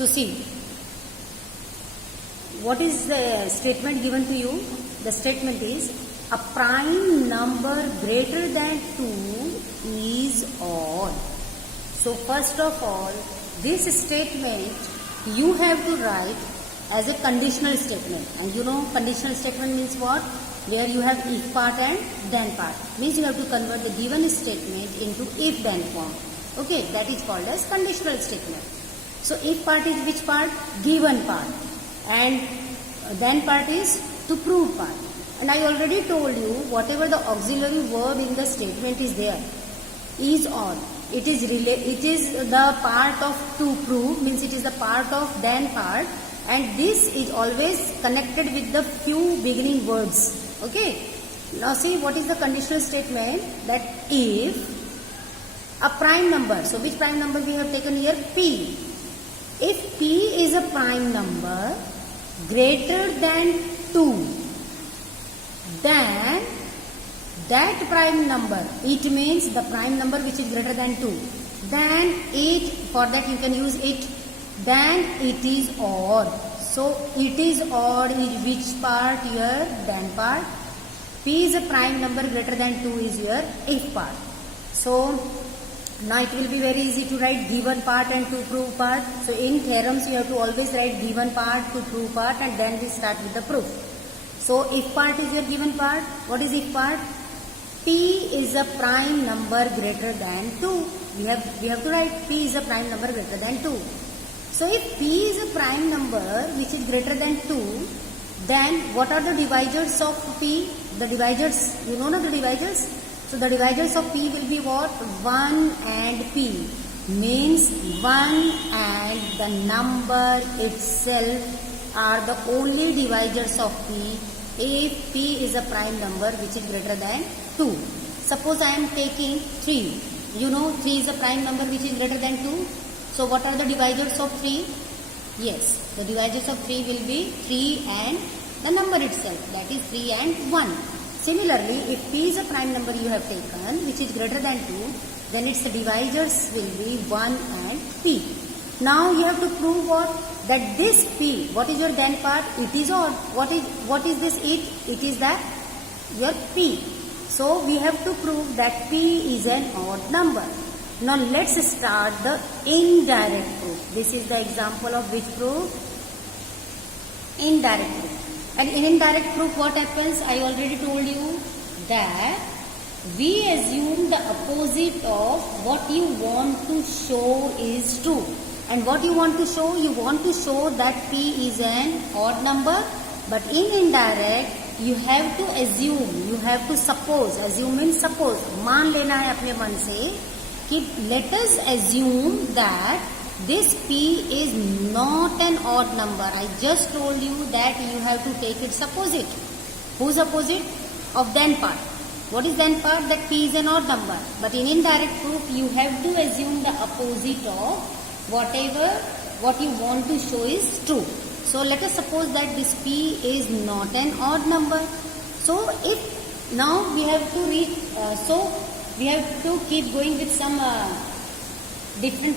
So see, what is the statement given to you? The statement is a prime number greater than 2 is odd. So first of all, this statement you have to write as a conditional statement. And you know conditional statement means what? Where you have if part and then part. Means you have to convert the given statement into if then form. Okay, that is called as conditional statement. So if part is which part? Given part. And then part is to prove part. And I already told you whatever the auxiliary verb in the statement is there is on. It is the part of to prove, means it is the part of then part, and this is always connected with the few beginning words. Okay. Now see what is the conditional statement, that if a prime number, so which prime number we have taken here? P. If P is a prime number greater than 2, then that prime number, it means the prime number which is greater than 2, then it, for that you can use it, then it is odd. So it is odd is which part here? Then part. P is a prime number greater than 2 is your if part. So now it will be very easy to write given part and to prove part. So in theorems you have to always write given part, to prove part, and then we start with the proof. So if part is your given part. What is if part? P is a prime number greater than 2. We have to write P is a prime number greater than 2. So if P is a prime number which is greater than 2, then what are the divisors of P? The divisors, you know the divisors? So the divisors of P will be what? 1 and P. Means 1 and the number itself are the only divisors of P if P is a prime number which is greater than 2. Suppose I am taking 3. You know 3 is a prime number which is greater than 2. So what are the divisors of 3? Yes, the divisors of 3 will be 3 and the number itself, that is 3 and 1. Similarly, if P is a prime number you have taken which is greater than 2, then its divisors will be 1 and P. Now you have to prove what? That this P, what is your then part? It is odd. What is this it? It is that your P. So we have to prove that P is an odd number. Now let's start the indirect proof. This is the example of which proof? Indirect proof. And in indirect proof what happens? I already told you that we assume the opposite of what you want to show is true. And what you want to show? You want to show that P is an odd number. But in indirect, you have to assume, you have to suppose. Assume means suppose. मान लेना है अपने मन से कि let us assume that this P is not an odd number. I just told you that you have to take its opposite. Whose opposite? Of then part. What is then part? That P is an odd number. But in indirect proof, you have to assume the opposite of what you want to show is true. So let us suppose that this P is not an odd number. So if now we have to we have to keep going with some different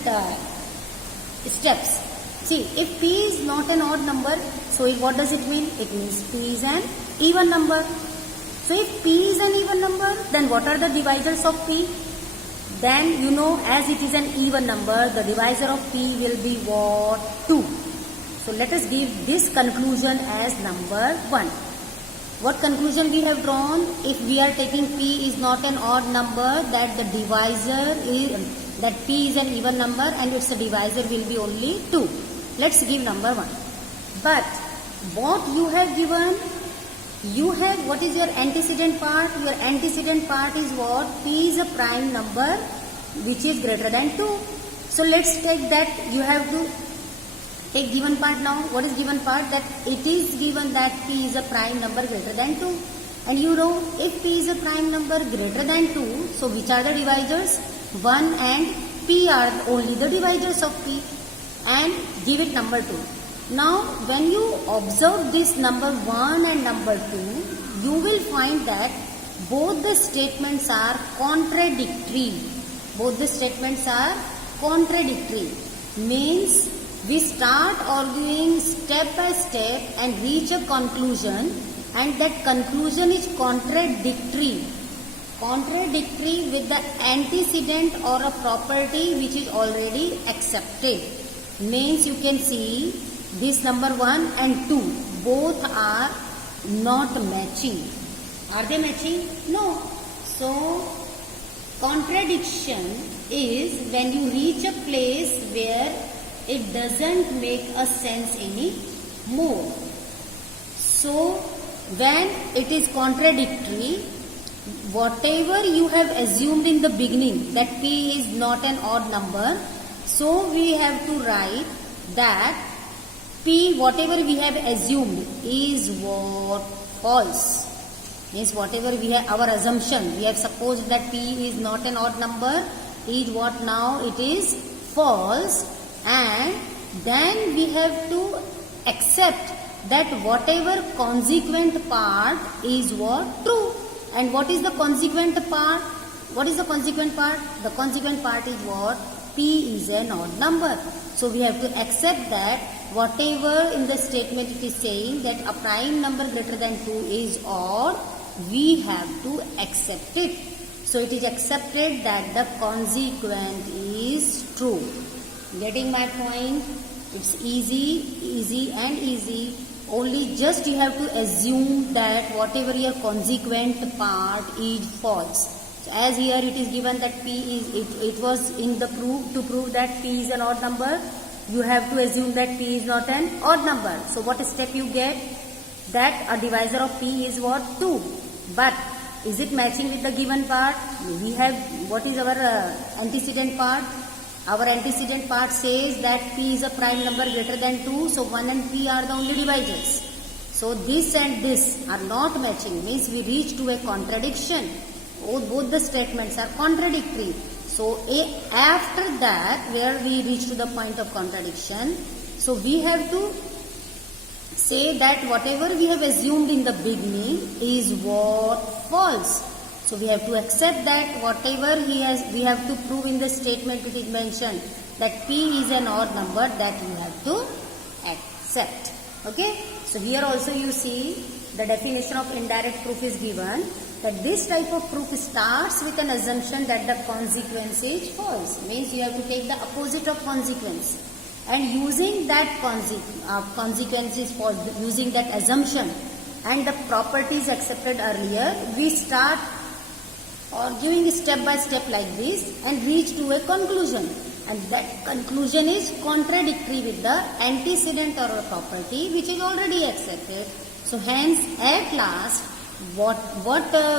steps. See, if P is not an odd number, so what does it mean? It means P is an even number. So if P is an even number, then what are the divisors of P? Then you know, as it is an even number, the divisor of P will be what? 2. So let us give this conclusion as number 1. What conclusion we have drawn? If we are taking P is not an odd number, that the divisor is, that P is an even number and its divisor will be only 2. Let's give number 1. But what you have given, you have, what is your antecedent part? Your antecedent part is what? P is a prime number which is greater than 2. So let's take that. You have to take given part now. What is given part? That it is given that P is a prime number greater than 2. And you know, if P is a prime number greater than 2, so which are the divisors? 1 and P are only the divisors of P. And give it number 2. Now, when you observe this number 1 and number 2, you will find that both the statements are contradictory. Both the statements are contradictory. Means we start arguing step by step and reach a conclusion, and that conclusion is contradictory with the antecedent or a property which is already accepted. Means you can see this number 1 and 2 both are not matching. Are they matching? No. So contradiction is when you reach a place where it doesn't make a sense anymore. So when it is contradictory, whatever you have assumed in the beginning that P is not an odd number, so we have to write that P, whatever we have assumed, is what? False. Means whatever we have, our assumption, we have supposed that P is not an odd number, is what now? It is false. And then we have to accept that whatever consequent part is what? True. And what is the consequent part? What is the consequent part? The consequent part is what? P is an odd number. So we have to accept that whatever in the statement it is saying that a prime number greater than 2 is odd, we have to accept it. So it is accepted that the consequent is true. Getting my point? It's easy and easy. Only just you have to assume that whatever your consequent part is false. So as here it is given that P is, it was in the proof, to prove that P is an odd number, you have to assume that P is not an odd number. So what step you get? That a divisor of P is what? 2. But is it matching with the given part? We have, what is our antecedent part? Our antecedent part says that P is a prime number greater than 2. So 1 and P are the only divisors. So this and this are not matching. Means we reach to a contradiction. Both the statements are contradictory. So after that, where we reach to the point of contradiction, so we have to say that whatever we have assumed in the beginning is what? False. So we have to accept that whatever we have to prove in the statement it is mentioned that P is an odd number, that you have to accept. Okay. So here also you see the definition of indirect proof is given, that this type of proof starts with an assumption that the consequence is false. Means you have to take the opposite of consequence. And using that consequence is false, using that assumption and the properties accepted earlier, we start arguing step by step like this and reach to a conclusion. And that conclusion is contradictory with the antecedent or a property which is already accepted. So hence at last what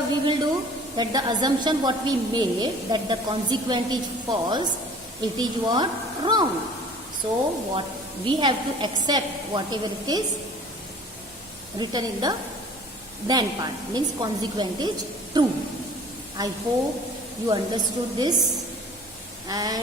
we will do, that the assumption what we made that the consequent is false, it is what? Wrong. So what we have to accept whatever it is written in the then part, means consequent is true. I hope you understood this, and